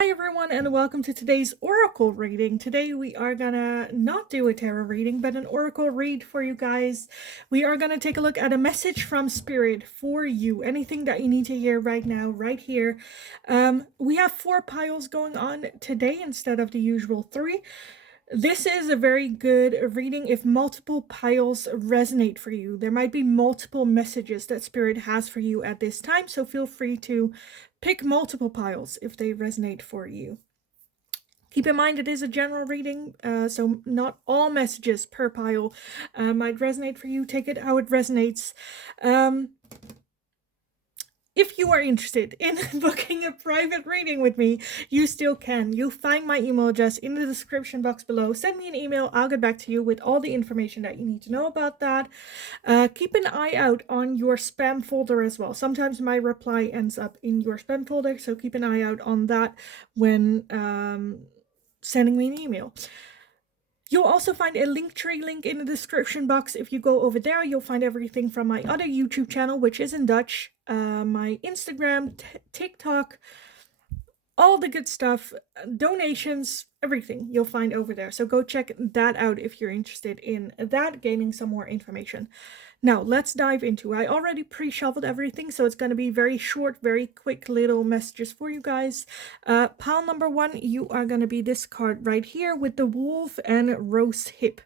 Hi everyone and welcome to today's oracle reading. Today we are gonna not do a tarot reading but an oracle read for you guys. We are gonna take a look at a message from spirit for you. Anything that you need to hear right now, right here. We have 4 piles going on today instead of the usual 3. This is a very good reading if multiple piles resonate for you. There might be multiple messages that Spirit has for you at this time, so feel free to pick multiple piles if they resonate for you. Keep in mind it is a general reading, so not all messages per pile might resonate for you. Take it how it resonates. If you are interested in booking a private reading with me, you still can. You'll find my email address in the description box below. Send me an email. I'll get back to you with all the information that you need to know about that. Keep an eye out on your spam folder as well. Sometimes my reply ends up in your spam folder, so keep an eye out on that when sending me an email. You'll also find a Linktree link in the description box. If you go over there, you'll find everything from my other YouTube channel, which is in Dutch, my Instagram, TikTok, all the good stuff, donations, everything you'll find over there. So go check that out if you're interested in that, gaining some more information. Now, let's dive into it. I already pre-shuffled everything, so it's going to be very short, very quick little messages for you guys. Pile number 1, you are going to be this card right here with the wolf and rose hip,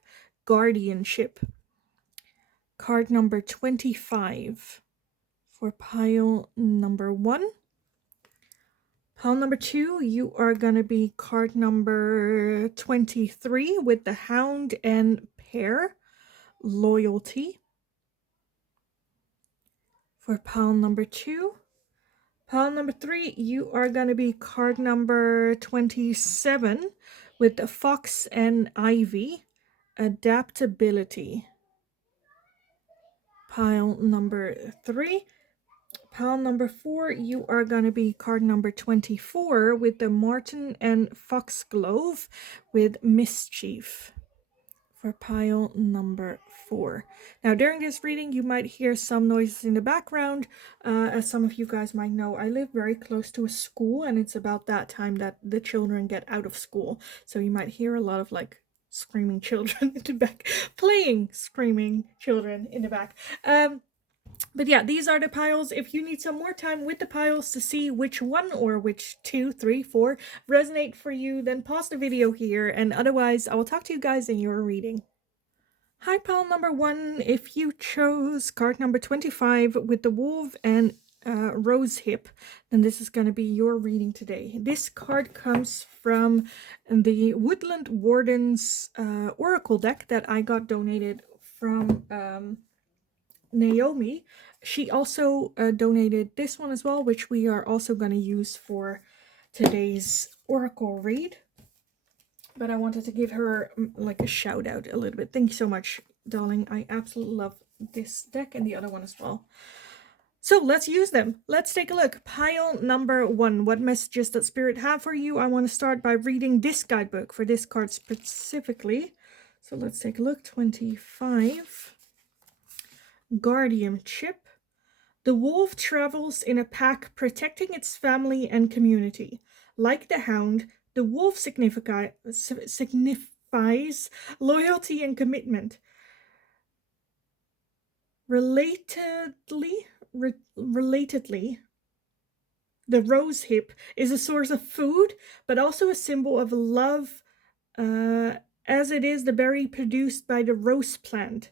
guardianship. Card number 25 for pile number 1. Pile number 2, you are going to be card number 23 with the hound and pear, loyalty. For pile number 2. Pile number 3, you are going to be card number 27 with the fox and ivy, adaptability. Pile number 3. Pile number 4, you are going to be card number 24 with the marten and foxglove with mischief. For pile number 4. Now, during this reading, you might hear some noises in the background. As some of you guys might know, I live very close to a school, and it's about that time that the children get out of school. So you might hear a lot of screaming children in the back, playing screaming children in the back. But yeah, these are the piles. If you need some more time with the piles to see which one or which 2, 3, 4 resonate for you, then pause the video here, and otherwise I will talk to you guys in your reading. Hi, pile number 1. If you chose card number 25 with the wolf and rose hip, then this is going to be your reading today. This card comes from the Woodland Wardens Oracle deck that I got donated from Naomi. She also donated this one as well, which we are also going to use for today's oracle read. But I wanted to give her like a shout out a little bit. Thank you so much, darling. I absolutely love this deck and the other one as well. So let's use them. Let's take a look. Pile number 1. What messages does Spirit have for you? I want to start by reading this guidebook for this card specifically. So let's take a look. 25. Guardianship. The wolf travels in a pack, protecting its family and community. Like the hound, the wolf signifies loyalty and commitment. Relatedly, the rose hip is a source of food, but also a symbol of love, as it is the berry produced by the rose plant.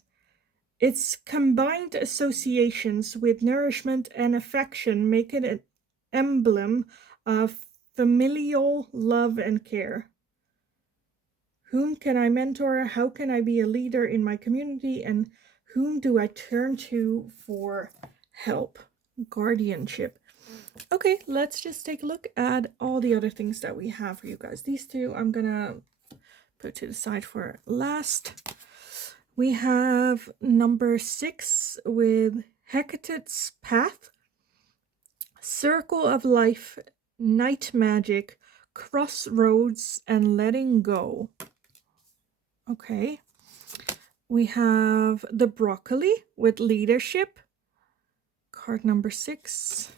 Its combined associations with nourishment and affection make it an emblem of familial love and care. Whom can I mentor? How can I be a leader in my community? And whom do I turn to for help? Guardianship. Okay, let's just take a look at all the other things that we have for you guys. These 2 I'm gonna put to the side for last. We have number 6 with Hecate's Path, Circle of Life, Night Magic, Crossroads, and Letting Go. Okay. We have the Broccoli with Leadership, card number 6.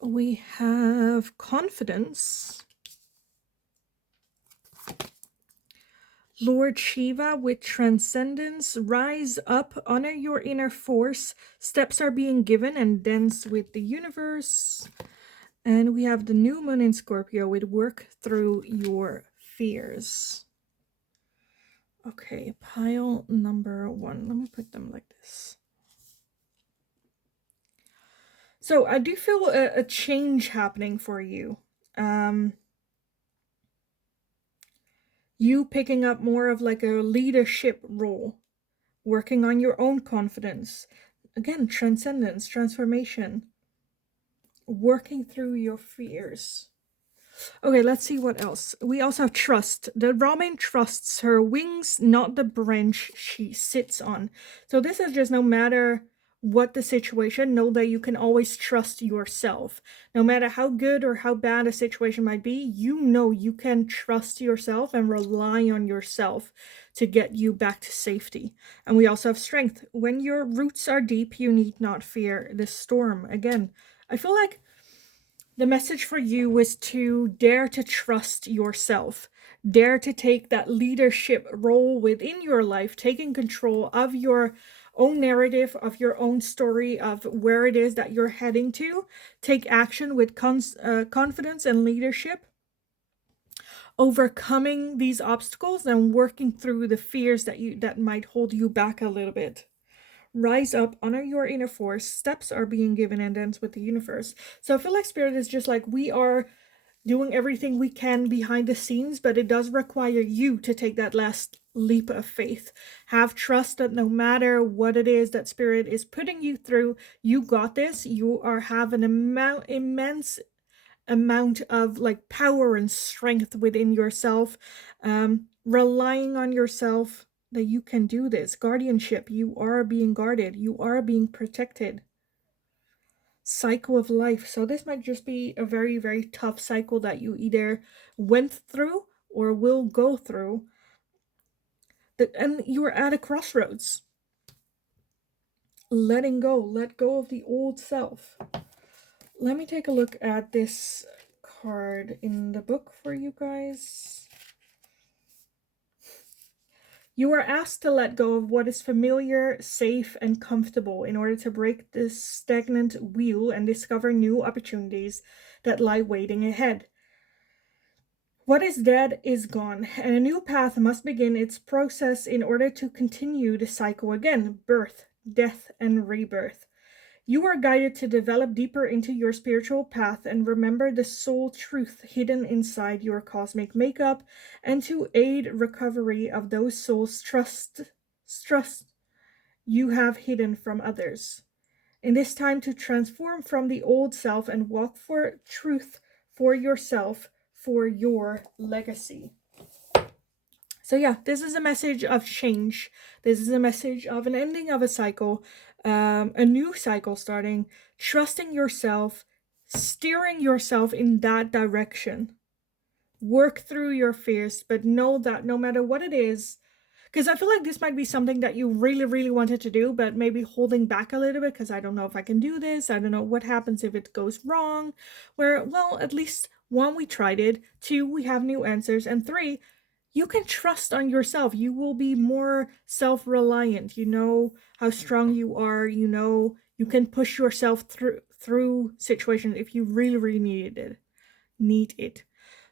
We have confidence. Lord Shiva with transcendence, rise up, honor your inner force, steps are being given, and dance with the universe. And we have the new moon in Scorpio with work through your fears. Okay, pile number 1. Let me put them like this. So I do feel a change happening for you. You picking up more of like a leadership role, working on your own confidence. Again, transcendence, transformation, working through your fears. Okay, let's see what else. We also have trust. The Ramen trusts her wings, not the branch she sits on. So this is just no matter what the situation, know that you can always trust yourself. No matter how good or how bad a situation might be, you know you can trust yourself and rely on yourself to get you back to safety. And we also have strength. When your roots are deep, you need not fear the storm. Again, I feel like the message for you was to dare to trust yourself, dare to take that leadership role within your life, taking control of your own narrative, of your own story, of where it is that you're heading to. Take action with confidence and leadership, overcoming these obstacles and working through the fears that might hold you back a little bit. Rise up, honor your inner force, steps are being given, and dance with the universe. So I feel like Spirit is just like, we are doing everything we can behind the scenes, but it does require you to take that last leap of faith. Have trust that no matter what it is that Spirit is putting you through, you got this. You have an immense amount of like power and strength within yourself, relying on yourself that you can do this. Guardianship, you are being guarded, you are being protected. Cycle of life. So this might just be a very, very tough cycle that you either went through or will go through. And you are at a crossroads. Letting go, let go of the old self. Let me take a look at this card in the book for you guys. You are asked to let go of what is familiar, safe, and comfortable in order to break this stagnant wheel and discover new opportunities that lie waiting ahead. What is dead is gone, and a new path must begin its process in order to continue the cycle again: birth, death, and rebirth. You are guided to develop deeper into your spiritual path and remember the soul truth hidden inside your cosmic makeup, and to aid recovery of those souls' trust you have hidden from others. In this time to transform from the old self and walk for truth for yourself, for your legacy. So yeah, this is a message of change. This is a message of an ending of a cycle, a new cycle starting, trusting yourself, steering yourself in that direction. Work through your fears, but know that no matter what it is, because I feel like this might be something that you really, really wanted to do, but maybe holding back a little bit because I don't know if I can do this. I don't know what happens if it goes wrong. Where, well, at least 1, we tried it. 2, we have new answers. And 3, you can trust on yourself. You will be more self-reliant. You know how strong you are. You know you can push yourself through situations if you really, really need it.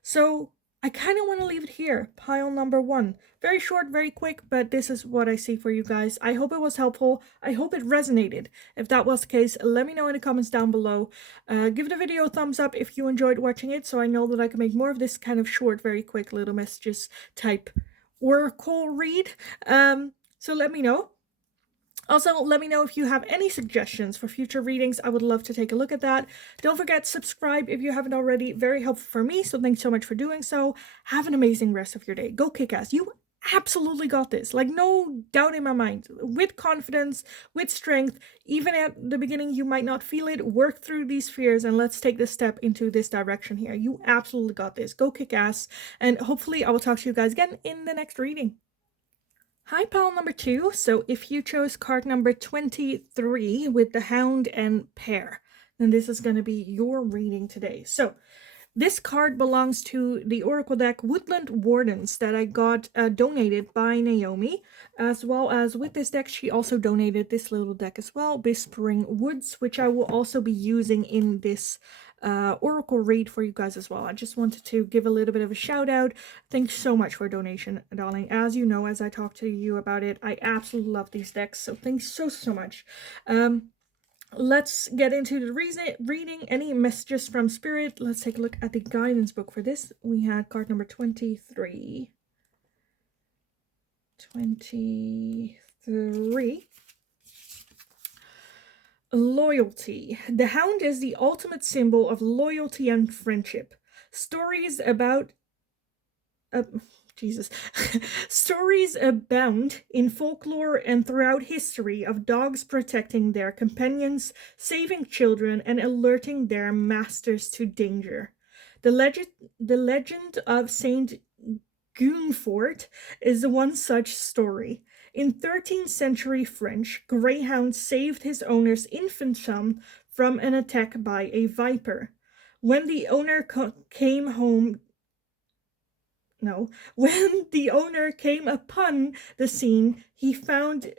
So I kind of want to leave it here. Pile number 1. Very short, very quick, but this is what I see for you guys. I hope it was helpful. I hope it resonated. If that was the case, let me know in the comments down below. Give the video a thumbs up if you enjoyed watching it, so I know that I can make more of this kind of short, very quick little messages type oracle read. So let me know. Also, let me know if you have any suggestions for future readings. I would love to take a look at that. Don't forget, subscribe if you haven't already. Very helpful for me, so thanks so much for doing so. Have an amazing rest of your day. Go kick ass. You absolutely got this. Like, no doubt in my mind. With confidence, with strength, even at the beginning you might not feel it. Work through these fears and let's take this step into this direction here. You absolutely got this. Go kick ass. And hopefully I will talk to you guys again in the next reading. Hi, pile number 2. So if you chose card number 23 with the Hound and Pair, then this is going to be your reading today. So this card belongs to the Oracle deck Woodland Wardens that I got donated by Naomi, as well as with this deck she also donated this little deck as well, Whispering Woods, which I will also be using in this Oracle read for you guys as well. I just wanted to give a little bit of a shout out. Thanks so much for donation, darling. As you know, as I talked to you about it, I absolutely love these decks, so thanks so much. Let's get into the reading. Any messages from Spirit? Let's take a look at the guidance book for this. We had card number 23. 23. Loyalty. The hound is the ultimate symbol of loyalty and friendship. Stories about... Stories abound in folklore and throughout history of dogs protecting their companions, saving children, and alerting their masters to danger. The legend of Saint Gunfort is one such story. In 13th century French, Greyhound saved his owner's infant son from an attack by a viper. When the owner came upon the scene, he found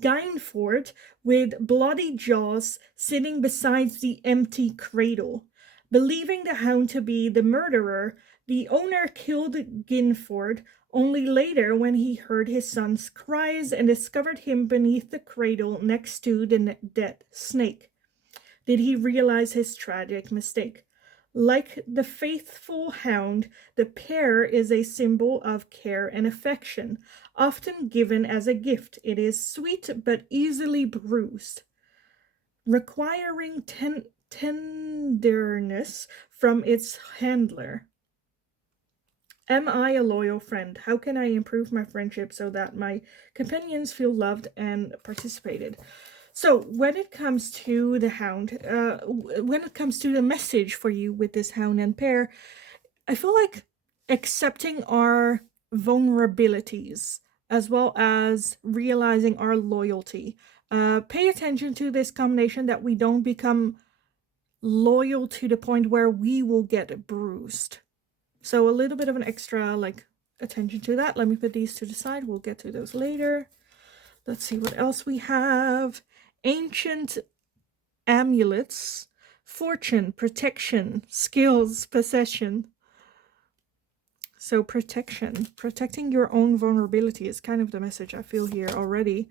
Guinefort with bloody jaws sitting beside the empty cradle. Believing the hound to be the murderer, the owner killed Guinefort only later when he heard his son's cries and discovered him beneath the cradle next to the dead snake. Did he realize his tragic mistake? Like the faithful hound, the pear is a symbol of care and affection, often given as a gift. It is sweet but easily bruised, requiring tenderness from its handler. Am I a loyal friend? How can I improve my friendship so that my companions feel loved and participated? So when it comes to the hound, when it comes to the message for you with this hound and pear, I feel like accepting our vulnerabilities as well as realizing our loyalty. Pay attention to this combination that we don't become loyal to the point where we will get bruised. So a little bit of an extra attention to that. Let me put these to the side. We'll get to those later. Let's see what else we have. Ancient amulets, fortune, protection, skills, possession. So protecting your own vulnerability is kind of the message I feel here already.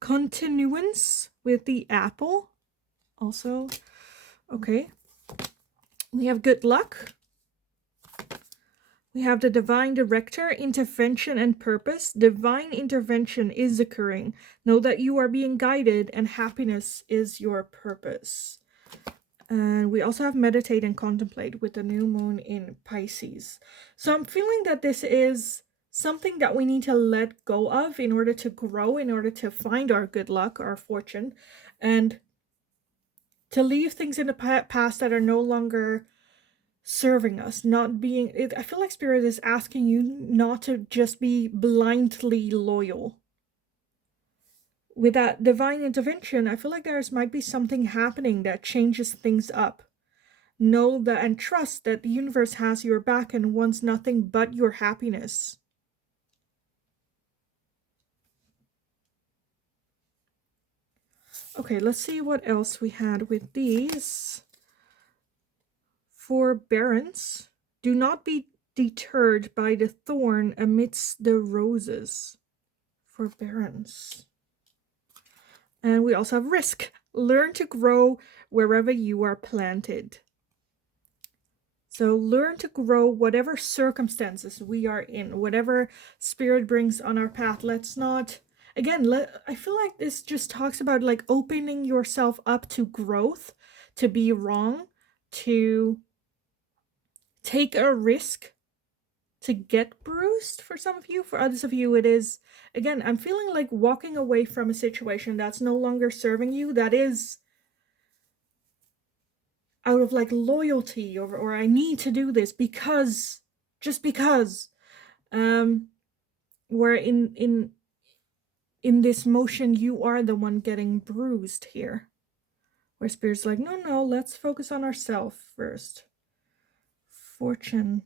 Continuance with the apple. Also, okay. We have good luck. We have the divine director, intervention and purpose. Divine intervention is occurring. Know that you are being guided and happiness is your purpose. And we also have meditate and contemplate with the new moon in Pisces. So I'm feeling that this is something that we need to let go of in order to grow, in order to find our good luck, our fortune, and to leave things in the past that are no longer serving us, not being it. I feel like Spirit is asking you not to just be blindly loyal. With that divine intervention, I feel like might be something happening that changes things up. Know that and trust that the universe has your back and wants nothing but your happiness. Okay, let's see what else we had with these. Forbearance. Do not be deterred by the thorn amidst the roses. Forbearance. And we also have risk. Learn to grow wherever you are planted. So learn to grow whatever circumstances we are in, whatever Spirit brings on our path. Let's not, again, I feel like this just talks about opening yourself up to growth, to be wrong, to take a risk, to get bruised for some of you. For others of you, it is, again, I'm feeling like walking away from a situation that's no longer serving you, that is out of loyalty, or I need to do this because, just because, where in this motion you are the one getting bruised here. Where Spirit's like, no, let's focus on ourselves first. Fortune,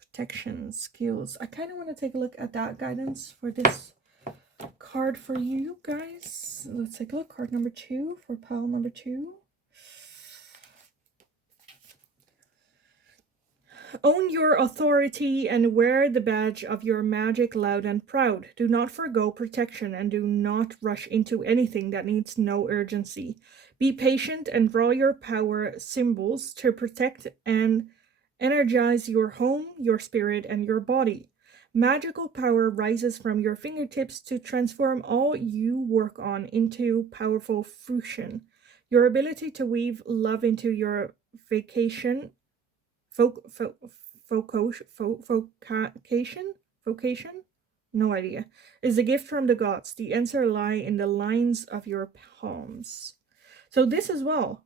protection, skills. I kind of want to take a look at that guidance for this card for you guys. Let's take a look. Card number 2 for pile number 2. Own your authority and wear the badge of your magic loud and proud. Do not forgo protection and do not rush into anything that needs no urgency. Be patient and draw your power symbols to protect and energize your home, your spirit, and your body. Magical power rises from your fingertips to transform all you work on into powerful fruition. Your ability to weave love into your vocation, no idea, is a gift from the gods. The answer lie in the lines of your palms. So this as well.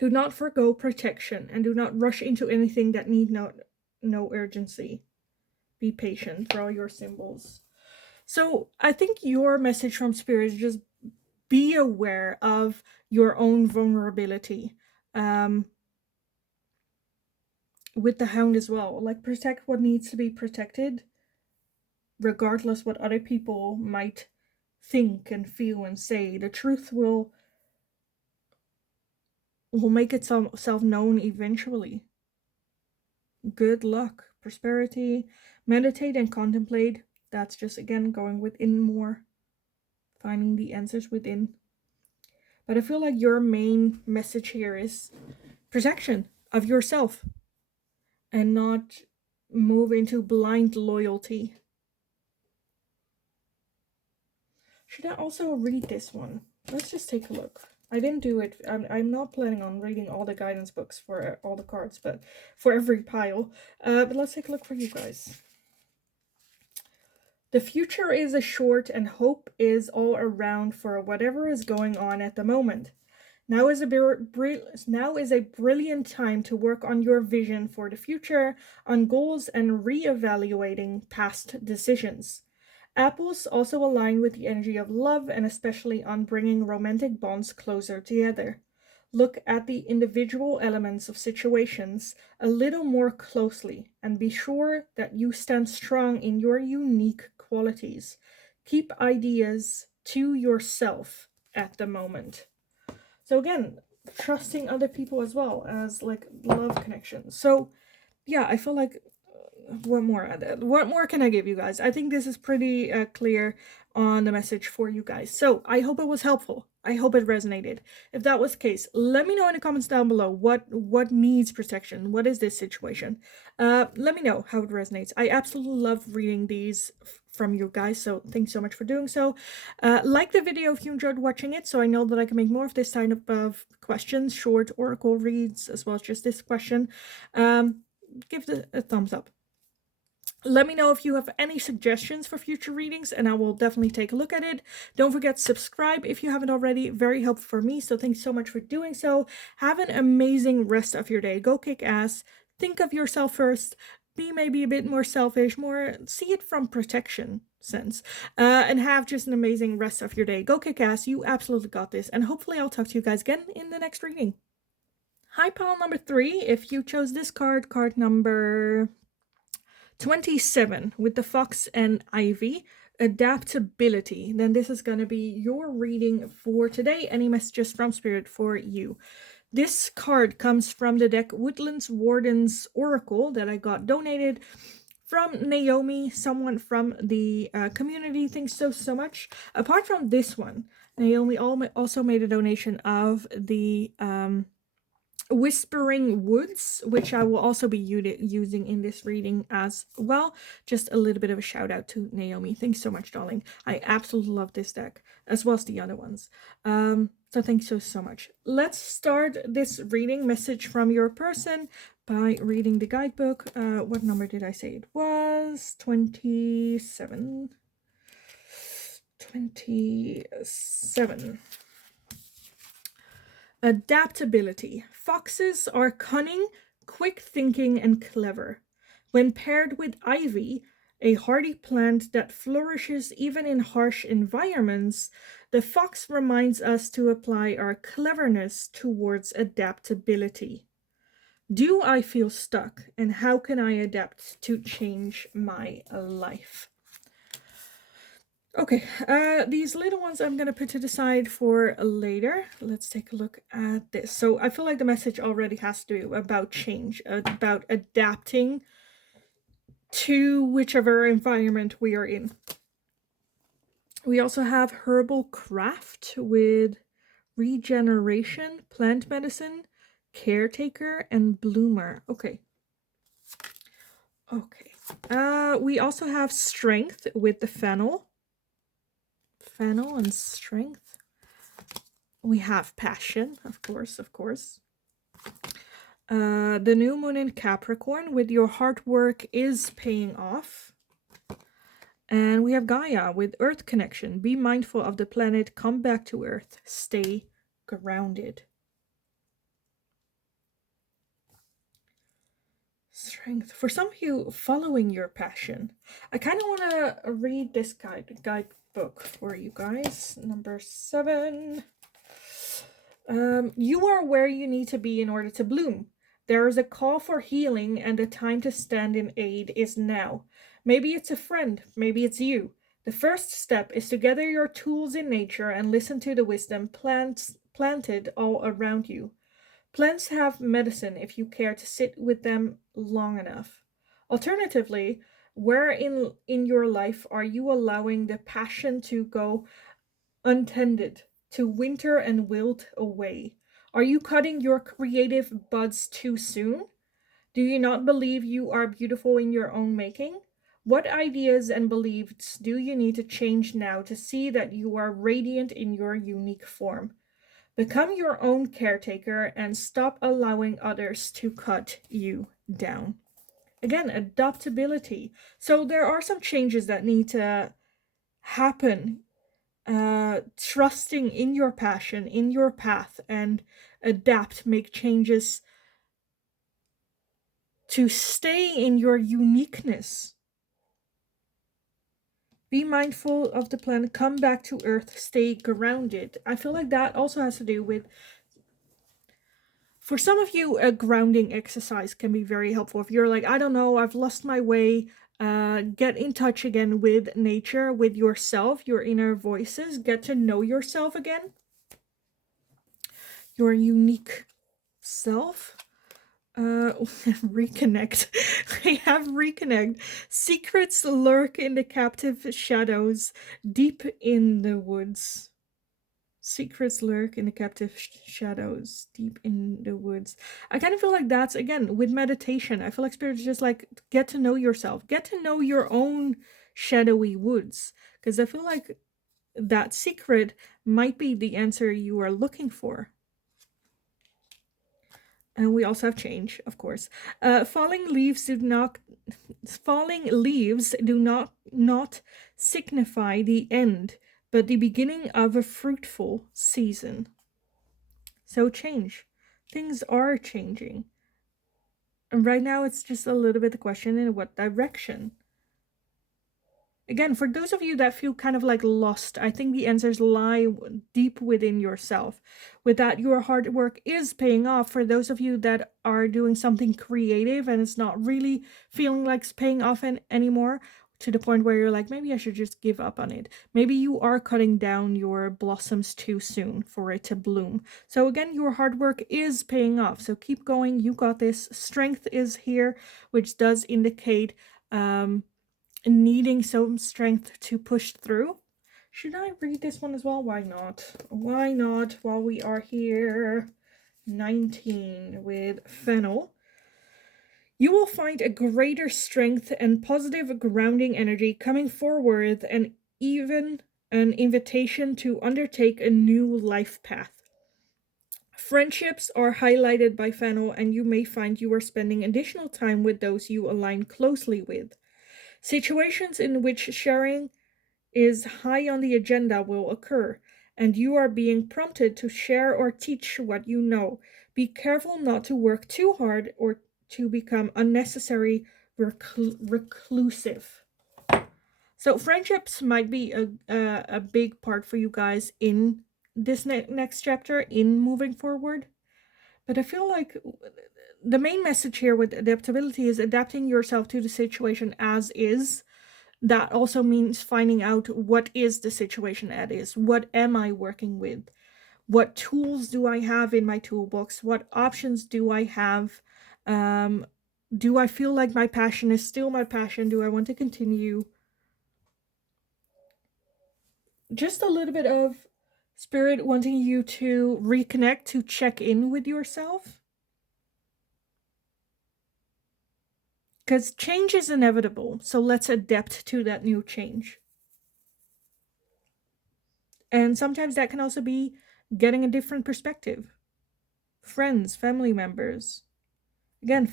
Do not forgo protection and do not rush into anything that need no urgency. Be patient. Draw your symbols. So I think your message from Spirit is just be aware of your own vulnerability. With the Hound as well, like protect what needs to be protected, regardless what other people might think and feel and say. The truth will make itself known eventually. Good luck, prosperity, meditate and contemplate. That's just, again, going within more, finding the answers within. But I feel like your main message here is protection of yourself and not move into blind loyalty. Should I also read this one? Let's just take a look. I didn't do it. I'm not planning on reading all the guidance books for all the cards, but for every pile. But let's take a look for you guys. The future is assured and hope is all around for whatever is going on at the moment. Now is a brilliant time to work on your vision for the future, on goals and re-evaluating past decisions. Apples also align with the energy of love and especially on bringing romantic bonds closer together. Look at the individual elements of situations a little more closely and be sure that you stand strong in your unique qualities. Keep ideas to yourself at the moment. So again, trusting other people as well as like love connection. So yeah, I feel like what more can I give you guys? I think this is pretty clear on the message for you guys. So I hope it was helpful. I hope it resonated. If that was the case, let me know in the comments down below what needs protection. What is this situation? Let me know how it resonates. I absolutely love reading these from you guys, so thanks so much for doing so. Like the video if you enjoyed watching it, so I know that I can make more of this kind of questions, short oracle reads, as well as just this question. Give it a thumbs up. Let me know if you have any suggestions for future readings, and I will definitely take a look at it. Don't forget to subscribe if you haven't already. Very helpful for me, so thanks so much for doing so. Have an amazing rest of your day. Go kick ass. Think of yourself first. Be maybe a bit more selfish, more see it from protection sense, and have just an amazing rest of your day. Go kick ass. You absolutely got this, and hopefully I'll talk to you guys again in the next reading. Hi, pile number 3. If you chose this card number 27 with the fox and ivy, adaptability, then this is going to be your reading for today. Any messages from Spirit for you? This card comes from the deck Woodlands Warden's Oracle that I got donated from Naomi, someone from the community. Thanks so much. Apart from this one, Naomi also made a donation of the Whispering Woods, which I will also be using in this reading as well. Just a little bit of a shout out to Naomi. Thanks so much, darling. I absolutely love this deck, as well as the other ones. So thanks so much. Let's start this reading. Message from your person by reading the guidebook. What number did I say it was? 27. 27. Adaptability. Foxes are cunning, quick thinking, and clever. When paired with ivy, a hardy plant that flourishes even in harsh environments, The fox reminds us to apply our cleverness towards adaptability. Do I feel stuck, and how can I adapt to change my life? Okay, these little ones I'm going to put to the side for later. Let's take a look at this. So I feel like the message already has to do about change, about adapting to whichever environment we are in. We also have herbal craft with regeneration, plant medicine, caretaker, and bloomer. Okay. We also have strength with the fennel. Fennel and strength. We have passion, of course. The new moon in Capricorn with your hard work is paying off. And we have Gaia with earth connection. Be mindful of the planet, come back to earth, stay grounded. Strength. For some of you, following your passion. I kind of want to read this guidebook for you guys. Number 7. You are where you need to be in order to bloom. There is a call for healing, and the time to stand in aid is now. Maybe it's a friend, maybe it's you. The first step is to gather your tools in nature and listen to the wisdom planted all around you. Plants have medicine if you care to sit with them long enough. Alternatively, where in your life are you allowing the passion to go untended, to winter and wilt away? Are you cutting your creative buds too soon? Do you not believe you are beautiful in your own making? What ideas and beliefs do you need to change now to see that you are radiant in your unique form? Become your own caretaker and stop allowing others to cut you down. Again, adaptability. So there are some changes that need to happen. Trusting in your passion, in your path, and adapt, make changes to stay in your uniqueness. Be mindful of the planet, come back to earth, stay grounded. I feel like that also has to do with, for some of you, a grounding exercise can be very helpful. If you're like, I don't know, I've lost my way, get in touch again with nature, with yourself, your inner voices, get to know yourself again, your unique self. Reconnect. We have reconnect. Secrets lurk in the captive shadows, deep in the woods. Secrets lurk in the captive shadows, deep in the woods. I kind of feel like that's, again, with meditation. I feel like Spirit's just like, get to know yourself. Get to know your own shadowy woods. Because I feel like that secret might be the answer you are looking for. And we also have change, of course. Falling leaves do not signify the end, but the beginning of a fruitful season. So change. Things are changing. And right now it's just a little bit the question in what direction. Again, for those of you that feel kind of like lost, I think the answers lie deep within yourself. With that, your hard work is paying off. For those of you that are doing something creative and it's not really feeling like it's paying off anymore, to the point where you're like, maybe I should just give up on it. Maybe you are cutting down your blossoms too soon for it to bloom. So again, your hard work is paying off. So keep going. You got this. Strength is here, which does indicate needing some strength to push through. Should I read this one as well? Why not? Why not while we are here? 19 with fennel. You will find a greater strength and positive grounding energy coming forward, and even an invitation to undertake a new life path. Friendships are highlighted by fennel, and you may find you are spending additional time with those you align closely with. Situations in which sharing is high on the agenda will occur, and you are being prompted to share or teach what you know. Be careful not to work too hard or to become unnecessary reclusive. So friendships might be a big part for you guys in this next chapter, in moving forward. But I feel like the main message here with adaptability is adapting yourself to the situation as is. That also means finding out what is the situation as is. What am I working with? What tools do I have in my toolbox? What options do I have? Do I feel like my passion is still my passion? Do I want to continue? Just a little bit of spirit wanting you to reconnect, to check in with yourself. Because change is inevitable, so let's adapt to that new change. And sometimes that can also be getting a different perspective. Friends, family members. Again,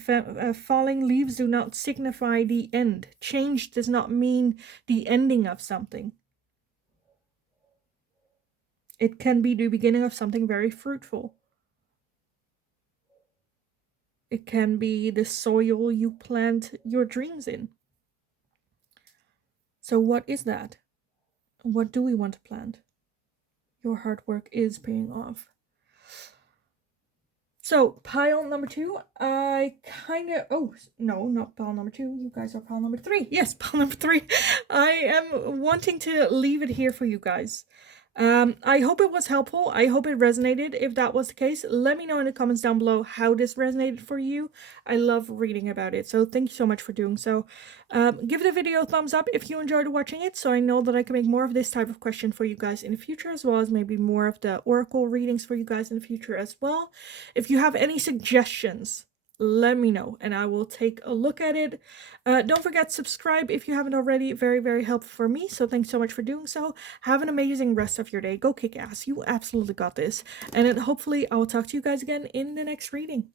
falling leaves do not signify the end. Change does not mean the ending of something. It can be the beginning of something very fruitful. It can be the soil you plant your dreams in. So what is that? What do we want to plant? Your hard work is paying off. So pile number 2, I kind of, oh no, not pile number 2, you guys are pile number 3. Yes, pile number 3. I am wanting to leave it here for you guys. I hope it was helpful. I hope it resonated. If that was the case, let me know in the comments down below how this resonated for you. I love reading about it, so thank you so much for doing so. Give the video a thumbs up if you enjoyed watching it, so I know that I can make more of this type of question for you guys in the future, as well as maybe more of the oracle readings for you guys in the future as well. If you have any suggestions, let me know and I will take a look at it. Don't forget to subscribe if you haven't already. Very, very helpful for me. So thanks so much for doing so. Have an amazing rest of your day. Go kick ass. You absolutely got this. And then hopefully I will talk to you guys again in the next reading.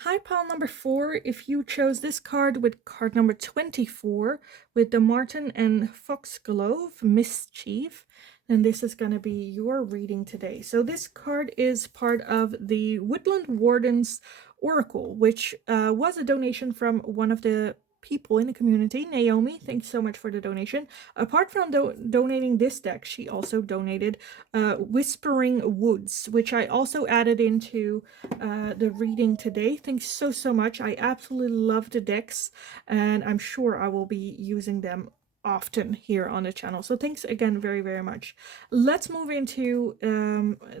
Hi, pile number 4. If you chose this card with card number 24 with the Marten and Foxglove Mischief, then this is going to be your reading today. So this card is part of the Woodland Warden's Oracle, which was a donation from one of the people in the community. Naomi, thanks so much for the donation. Apart from donating this deck, she also donated Whispering Woods, which I also added into the reading today. Thanks so much. I absolutely love the decks, and I'm sure I will be using them often here on the channel. So thanks again very much. Let's move into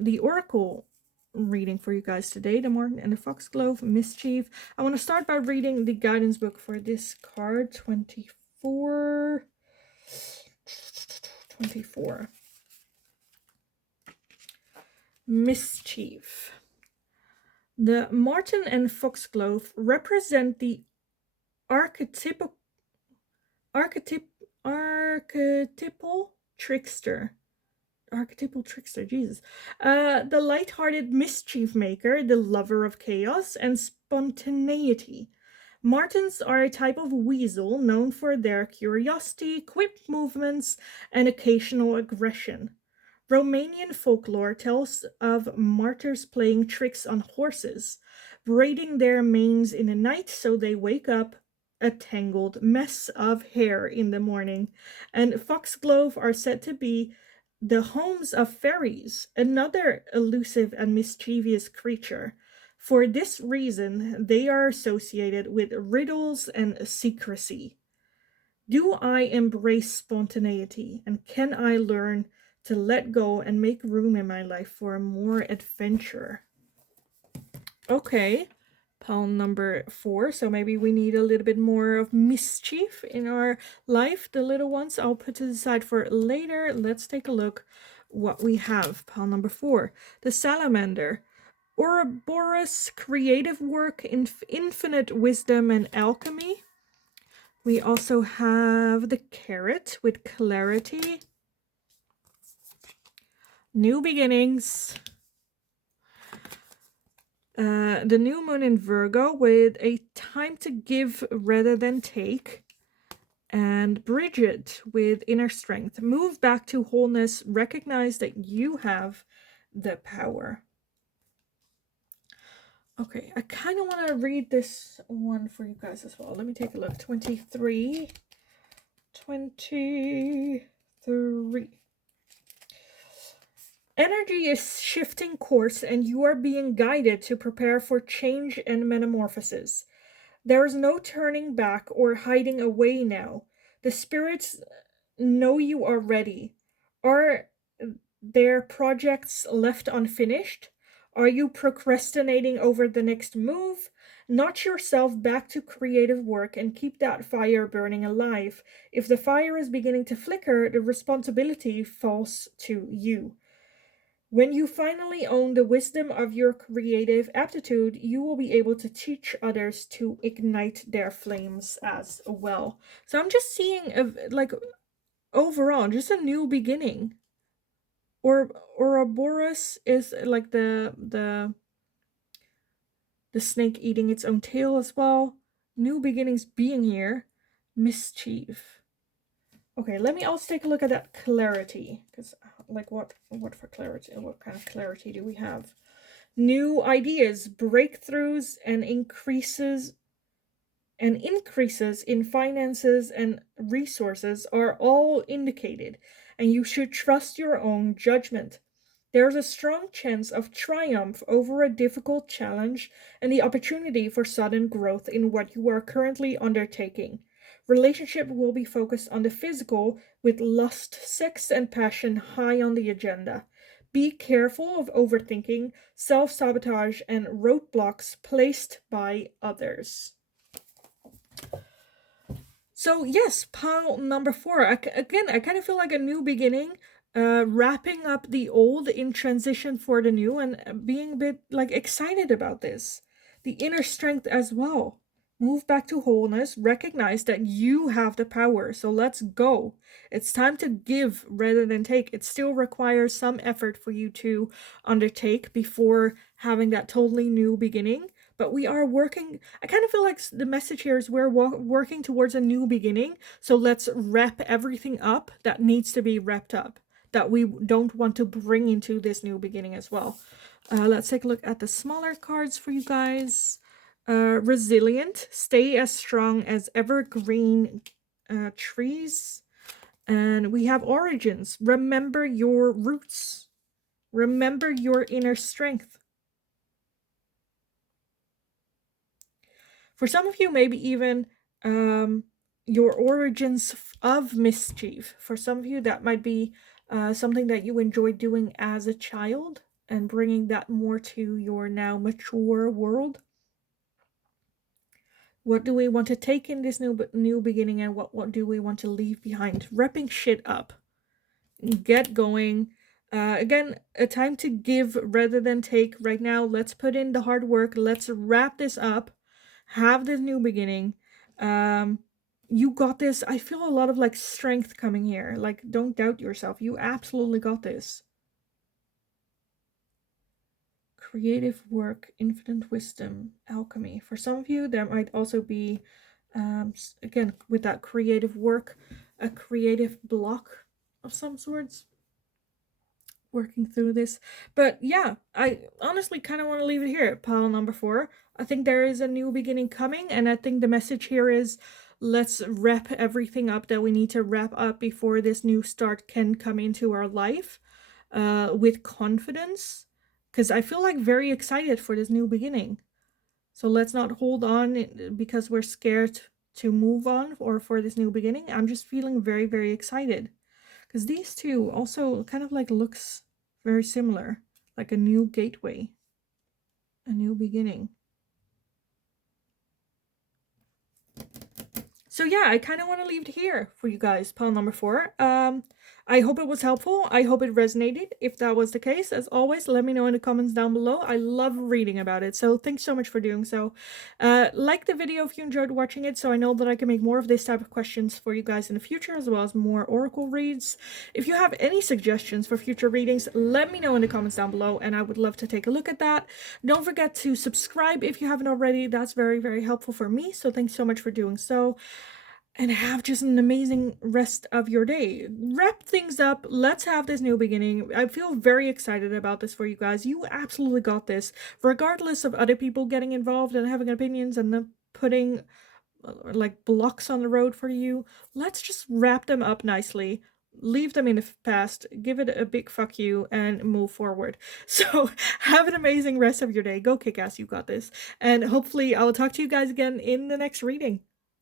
the Oracle reading for you guys today, the Marten and the Foxglove Mischief. I want to start by reading the guidance book for this card, 24. Mischief. The Marten and Foxglove represent the archetypal trickster. Archetypal trickster, Jesus. The light-hearted mischief maker, the lover of chaos and spontaneity. Martens are a type of weasel known for their curiosity, quick movements, and occasional aggression. Romanian folklore tells of martyrs playing tricks on horses, braiding their manes in the night so they wake up a tangled mess of hair in the morning, and foxglove are said to be the homes of fairies, another elusive and mischievous creature. For this reason, they are associated with riddles and secrecy. Do I embrace spontaneity, and can I learn to let go and make room in my life for more adventure? Okay, pile number 4. So maybe we need a little bit more of mischief in our life. The little ones I'll put to the side for later. Let's take a look what we have. Pile number 4. The Salamander. Ouroboros, creative work, infinite wisdom and alchemy. We also have the Carrot with clarity. New beginnings. The new moon in Virgo with a time to give rather than take. And Bridget with inner strength. Move back to wholeness. Recognize that you have the power. Okay, I kind of want to read this one for you guys as well. Let me take a look. 23. 23. Energy is shifting course and you are being guided to prepare for change and metamorphosis. There is no turning back or hiding away now. The spirits know you are ready. Are there projects left unfinished? Are you procrastinating over the next move? Notch yourself back to creative work and keep that fire burning alive. If the fire is beginning to flicker, the responsibility falls to you. When you finally own the wisdom of your creative aptitude, you will be able to teach others to ignite their flames as well. So I'm just seeing like overall just a new beginning. Or Ouroboros is like the snake eating its own tail as well. New beginnings being here. Mischief. Okay, let me also take a look at that clarity, because like what for clarity? What kind of clarity do we have? New ideas, breakthroughs, and increases in finances and resources are all indicated, and you should trust your own judgment. There's a strong chance of triumph over a difficult challenge and the opportunity for sudden growth in what you are currently undertaking. Relationship will be focused on the physical, with lust, sex, and passion high on the agenda. Be careful of overthinking, self-sabotage, and roadblocks placed by others. So yes, pile number 4. Again, I kind of feel like a new beginning, wrapping up the old in transition for the new, and being a bit like excited about this. The inner strength as well. Move back to wholeness. Recognize that you have the power. So let's go. It's time to give rather than take. It still requires some effort for you to undertake before having that totally new beginning. But we are working. I kind of feel like the message here is we're working towards a new beginning. So let's wrap everything up that needs to be wrapped up, that we don't want to bring into this new beginning as well. Let's take a look at the smaller cards for you guys. Resilient. Stay as strong as evergreen trees. And we have origins. Remember your roots. Remember your inner strength. For some of you, maybe even your origins of mischief. For some of you, that might be something that you enjoyed doing as a child and bringing that more to your now mature world. What do we want to take in this new beginning, and what do we want to leave behind? Wrapping shit up. Get going. Again, a time to give rather than take right now. Let's put in the hard work. Let's wrap this up. Have this new beginning. You got this. I feel a lot of like strength coming here. Like, don't doubt yourself. You absolutely got this. Creative work, infinite wisdom, alchemy. For some of you, there might also be, again, with that creative work, a creative block of some sorts. Working through this. But yeah, I honestly kind of want to leave it here, pile number 4. I think there is a new beginning coming, and I think the message here is let's wrap everything up that we need to wrap up before this new start can come into our life with confidence, because I feel like very excited for this new beginning. So let's not hold on because we're scared to move on or for this new beginning. I'm just feeling very, very excited. Because these two also kind of like looks very similar, like a new gateway, a new beginning. So yeah, I kind of want to leave it here for you guys, pile number 4. I hope it was helpful. I hope it resonated. If that was the case, as always, let me know in the comments down below. I love reading about it, so thanks so much for doing so. Like the video if you enjoyed watching it, so I know that I can make more of this type of questions for you guys in the future, as well as more oracle reads. If you have any suggestions for future readings, let me know in the comments down below, and I would love to take a look at that. Don't forget to subscribe if you haven't already. That's very, very helpful for me, so thanks so much for doing so. And have just an amazing rest of your day. Wrap things up. Let's have this new beginning. I feel very excited about this for you guys. You absolutely got this. Regardless of other people getting involved and having opinions and putting like blocks on the road for you, let's just wrap them up nicely, leave them in the past, give it a big fuck you, and move forward. So have an amazing rest of your day. Go kick ass, you got this. And hopefully I will talk to you guys again in the next reading.